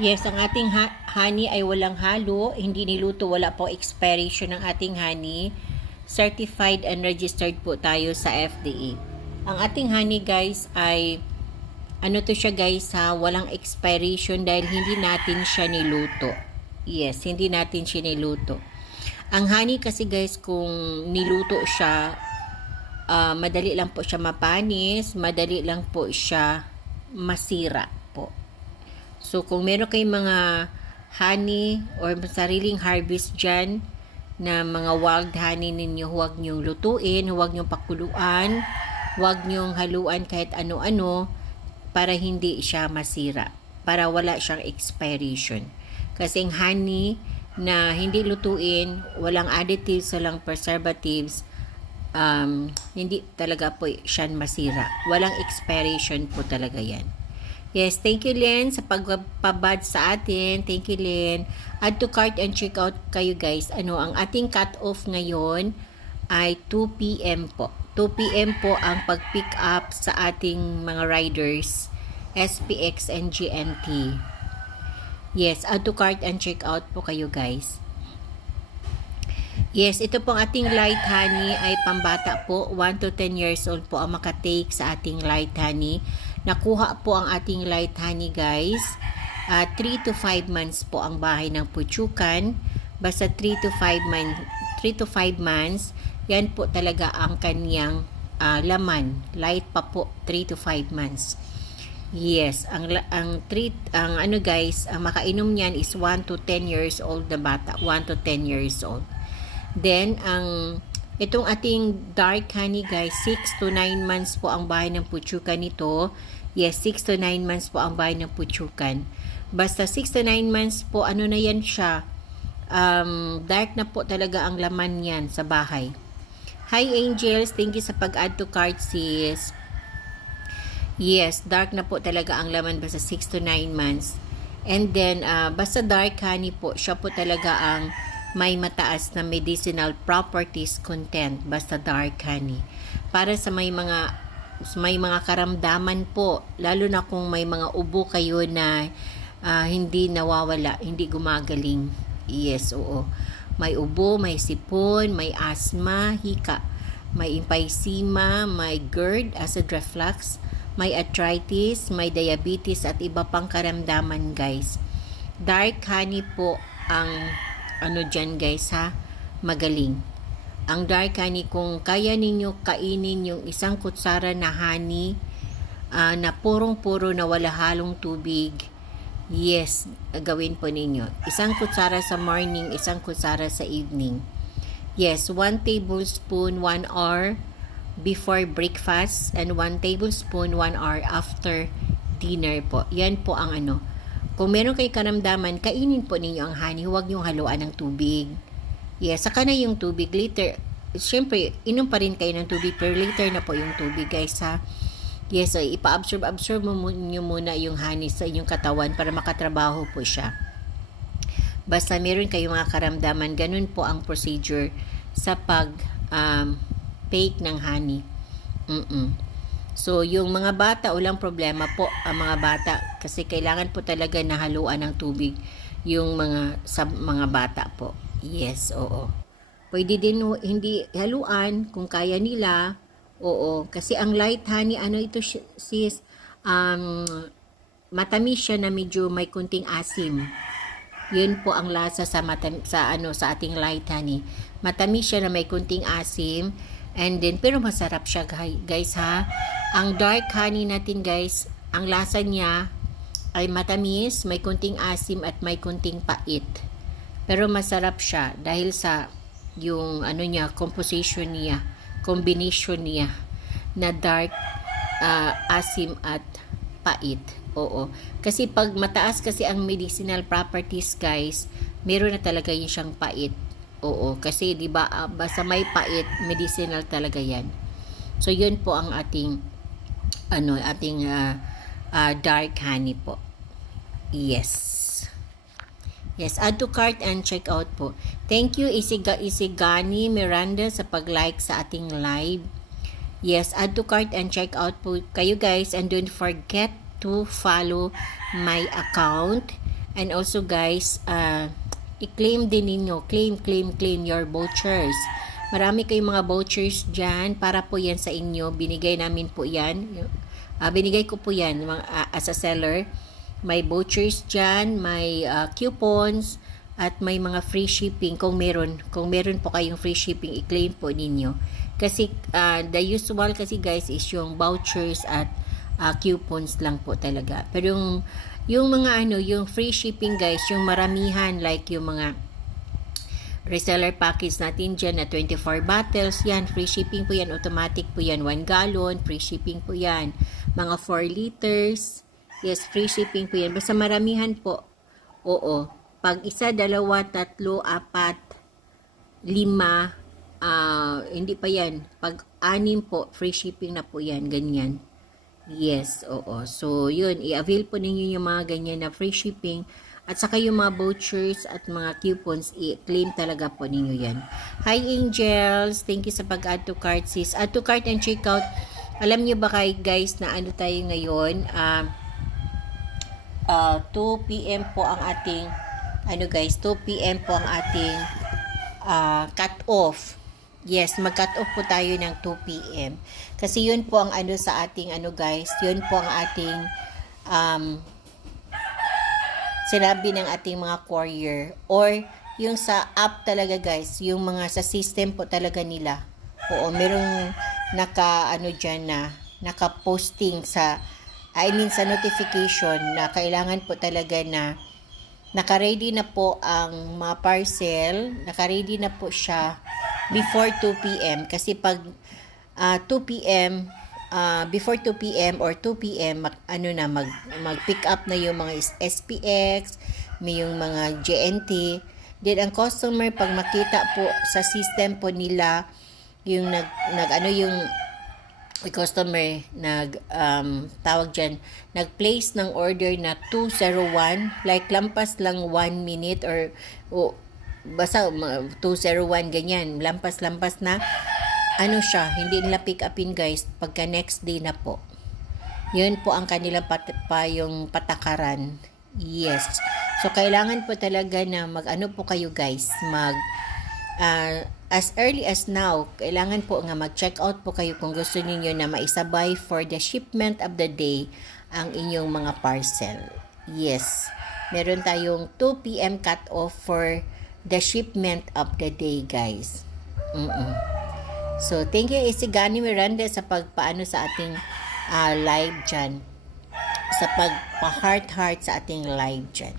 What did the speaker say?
Yes, ang ating honey ay walang halo, hindi niluto, wala po expiration ng ating honey. Certified and registered po tayo sa FDA. Ang ating honey guys ay ano to siya guys ha, walang expiration dahil hindi natin siya niluto. Yes, hindi natin siya niluto. Ang honey kasi guys kung niluto siya, madali lang po siya mapanis, madali lang po siya masira po. So, kung meron kayong mga honey or sariling harvest dyan na mga wild honey ninyo, huwag nyong lutuin, huwag nyong pakuluan, huwag nyong haluan kahit ano-ano para hindi siya masira, para wala siyang expiration. Kasi ang honey na hindi lutuin, walang additives, walang preservatives, hindi talaga po siya masira. Walang expiration po talaga yan. Yes, thank you Len sa pagpabad sa atin. Thank you Len. Add to cart and check out kayo guys. Ang ating cut off ngayon ay 2 PM po. 2 PM po ang pag-pick up sa ating mga riders SPX and GNT. Yes, add to cart and check out po kayo guys. Yes, ito pong ating light honey ay pambata po. 1 to 10 years old po ang makatake sa ating light honey. Nakuha po ang ating light honey guys. 3 to 5 months po ang bahay ng Puchukan. Basta 3 to 5 months, yan po talaga ang kaniyang laman. Light pa po, 3 to 5 months. Yes, ang guys, ang makainom niyan is 1 to 10 years old na bata. 1 to 10 years old. Then, itong ating dark honey guys, 6 to 9 months po ang bahay ng Puchukan nito. Yes, 6 to 9 months po ang bahay ng Puchukan. Basta 6 to 9 months po, ano na yan siya, dark na po talaga ang laman yan sa bahay. Hi Angels, thank you sa pag-add to cart sis. Yes, dark na po talaga ang laman basta 6 to 9 months. And then, basta dark honey po, siya po talaga ang may mataas na medicinal properties content basta dark honey. Para sa may mga karamdaman po, lalo na kung may mga ubo kayo na hindi nawawala, hindi gumagaling. Yes, oo. May ubo, may sipon, may asthma, hika, may emphysema, may GERD, acid reflux, may arthritis, may diabetes at iba pang karamdaman guys. Dark honey po ang dyan guys ha, magaling. Ang dark honey, kung kaya ninyo kainin yung isang kutsara na honey na purong-puro na wala halong tubig, yes, gawin po ninyo. Isang kutsara sa morning, isang kutsara sa evening. Yes, 1 tablespoon 1 hour before breakfast and 1 tablespoon 1 hour after dinner po. Yan po ang Kung meron kayo karamdaman, kainin po ninyo ang honey. Huwag niyong haluan ng tubig. Yes, saka na yung tubig. Later, syempre, inom pa rin kayo ng tubig. Pero later na po yung tubig, guys, ha. Yes, so, ipa-absorb nyo muna yung honey sa inyong katawan para makatrabaho po siya. Basta meron kayong mga karamdaman, ganun po ang procedure sa pag-bake ng honey. So, yung mga bata, walang problema po ang mga bata kasi kailangan po talaga na haluan ng tubig yung sa mga bata po. Yes, oo. Pwede din hindi haluan kung kaya nila. Oo, kasi ang light honey, ito sis, matamis siya na medyo may kunting asim. Yun po ang lasa sa ating light honey. Matamis siya na may kunting asim. And then, pero masarap siya guys ha. Ang dark honey natin guys, ang lasa niya ay matamis, may kunting asim at may kunting pait. Pero masarap siya dahil sa yung composition niya, combination niya na dark, asim at pait. Oo. Kasi pag mataas kasi ang medicinal properties guys, meron na talaga yun siyang pait. Oo, kasi 'di ba basta may pait, medicinal talaga 'yan. So 'yun po ang ating dark honey po. Yes. Yes, add to cart and check out po. Thank you Isigani Miranda sa pag-like sa ating live. Yes, add to cart and check out po kayo guys, and don't forget to follow my account And also guys, i-claim din ninyo, claim your vouchers. Marami kayong mga vouchers dyan, para po yan sa inyo, binigay namin po yan, binigay ko po yan as a seller. May vouchers dyan, may coupons, at may mga free shipping kung meron po kayong free shipping, i-claim po ninyo. Kasi the usual kasi guys is yung vouchers at coupons lang po talaga. Pero yung mga yung free shipping guys, yung maramihan, like yung mga reseller package natin dyan na 24 bottles, yan, free shipping po yan, automatic po yan, 1 gallon, free shipping po yan, mga 4 liters, yes, free shipping po yan, basta maramihan po, oo, pag isa, dalawa, tatlo, apat, lima, hindi pa yan, pag 6 po, free shipping na po yan, ganyan, yes, oo, so yun, i-avail po ninyo yung mga ganyan na free shipping. At saka yung mga vouchers at mga coupons, i-claim talaga po ninyo yan. Hi Angels! Thank you sa pag-add to cart sis. Add to cart and checkout. Alam nyo ba kayo guys na ano tayo ngayon? 2 p.m. po ang ating 2 p.m. po ang ating cut-off. Yes, mag-cut off po tayo ng 2 p.m. Kasi yun po ang sa ating guys. Yun po ang ating sinabi ng ating mga courier, or yung sa app talaga guys, yung mga sa system po talaga nila. Oo, merong dyan na naka-posting sa sa notification na kailangan po talaga na naka-ready na po ang mga parcel, naka-ready na po siya before 2 p.m. kasi pag 2 p.m. Before 2 p.m. or 2 p.m. mag-pick up na yung mga SPX, may yung mga JNT. Then ang customer pag makita po sa system po nila yung yung customer tawag diyan, nag-place ng order na 201, like lampas lang 1 minute or basta 201 ganyan, lampas na siya, hindi nila pick upin guys pagka next day na po. Yun po ang kanilang yung patakaran. Yes. So, kailangan po talaga na po kayo guys, as early as now, kailangan po nga mag-check out po kayo kung gusto niyo na maisabay for the shipment of the day ang inyong mga parcel. Yes. Meron tayong 2 p.m. cut off for the shipment of the day guys. So, thank you Isigani Miranda sa pagpaano sa ating live dyan. Sa pagpa-heart sa ating live dyan.